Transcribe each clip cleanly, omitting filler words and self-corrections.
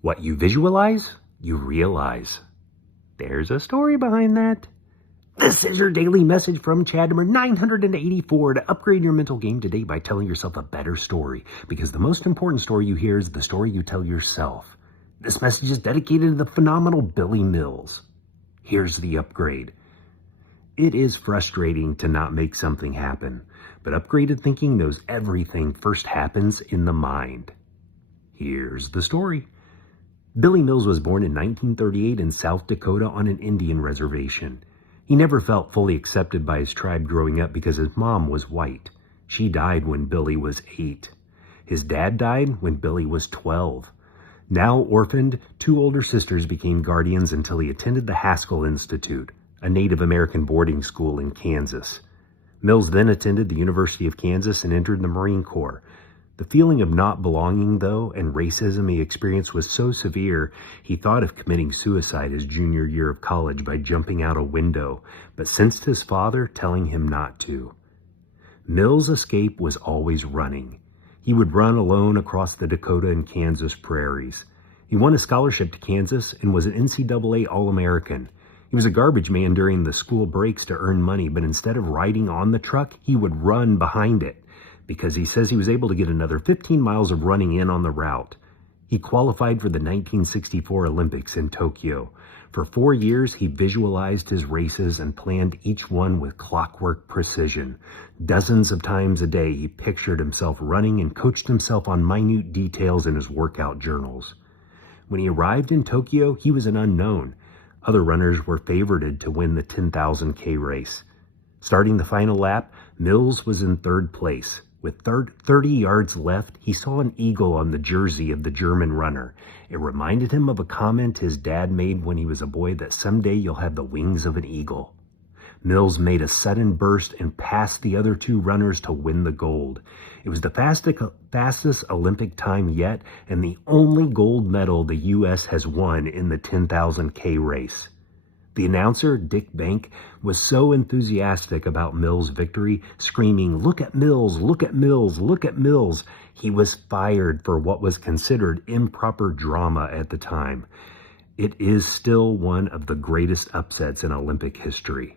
What you visualize, you realize. There's a story behind that. This is your daily message from Chad number 984 to upgrade your mental game today by telling yourself a better story. Because the most important story you hear is the story you tell yourself. This message is dedicated to the phenomenal Billy Mills. Here's the upgrade. It is frustrating to not make something happen, but upgraded thinking knows everything first happens in the mind. Here's the story. Billy Mills was born in 1938 in South Dakota on an Indian reservation. He never felt fully accepted by his tribe growing up because his mom was white. She died when Billy was 8. His dad died when Billy was 12. Now orphaned, 2 older sisters became guardians until he attended the Haskell Institute, a Native American boarding school in Kansas. Mills then attended the University of Kansas and entered the Marine Corps. The feeling of not belonging, though, and racism he experienced was so severe, he thought of committing suicide his junior year of college by jumping out a window, but sensed his father telling him not to. Mills' escape was always running. He would run alone across the Dakota and Kansas prairies. He won a scholarship to Kansas and was an NCAA All-American. He was a garbage man during the school breaks to earn money, but instead of riding on the truck, he would run behind it, because he says he was able to get another 15 miles of running in on the route. He qualified for the 1964 Olympics in Tokyo. For 4 years, he visualized his races and planned each one with clockwork precision. Dozens of times a day, he pictured himself running and coached himself on minute details in his workout journals. When he arrived in Tokyo, he was an unknown. Other runners were favored to win the 10,000 race. Starting the final lap, Mills was in 3rd place. With 30 yards left, he saw an eagle on the jersey of the German runner. It reminded him of a comment his dad made when he was a boy that someday you'll have the wings of an eagle. Mills made a sudden burst and passed the other 2 runners to win the gold. It was the fastest Olympic time yet and the only gold medal the U.S. has won in the 10,000 race. The announcer, Dick Bank, was so enthusiastic about Mills' victory, screaming, "Look at Mills, look at Mills, look at Mills." He was fired for what was considered improper drama at the time. It is still one of the greatest upsets in Olympic history.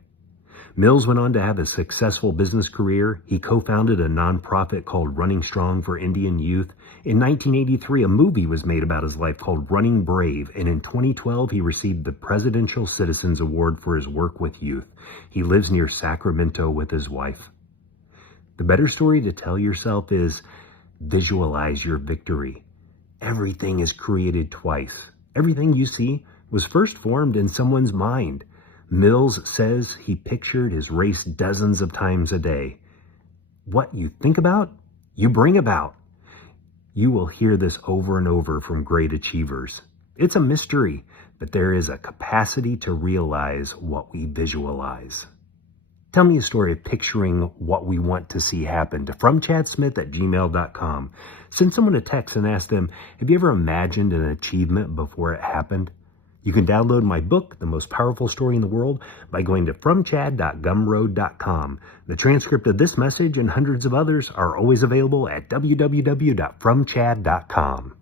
Mills went on to have a successful business career. He co-founded a nonprofit called Running Strong for Indian Youth. In 1983, a movie was made about his life called Running Brave, and in 2012, he received the Presidential Citizens Award for his work with youth. He lives near Sacramento with his wife. The better story to tell yourself is visualize your victory. Everything is created twice. Everything you see was first formed in someone's mind. Mills says he pictured his race dozens of times a day. What you think about, you bring about. You will hear this over and over from great achievers. It's a mystery, but there is a capacity to realize what we visualize. Tell me a story of picturing what we want to see happen to fromchadsmith@gmail.com. Send someone a text and ask them, have you ever imagined an achievement before it happened? You can download my book, The Most Powerful Story in the World, by going to fromchad.gumroad.com. The transcript of this message and hundreds of others are always available at www.fromchad.com.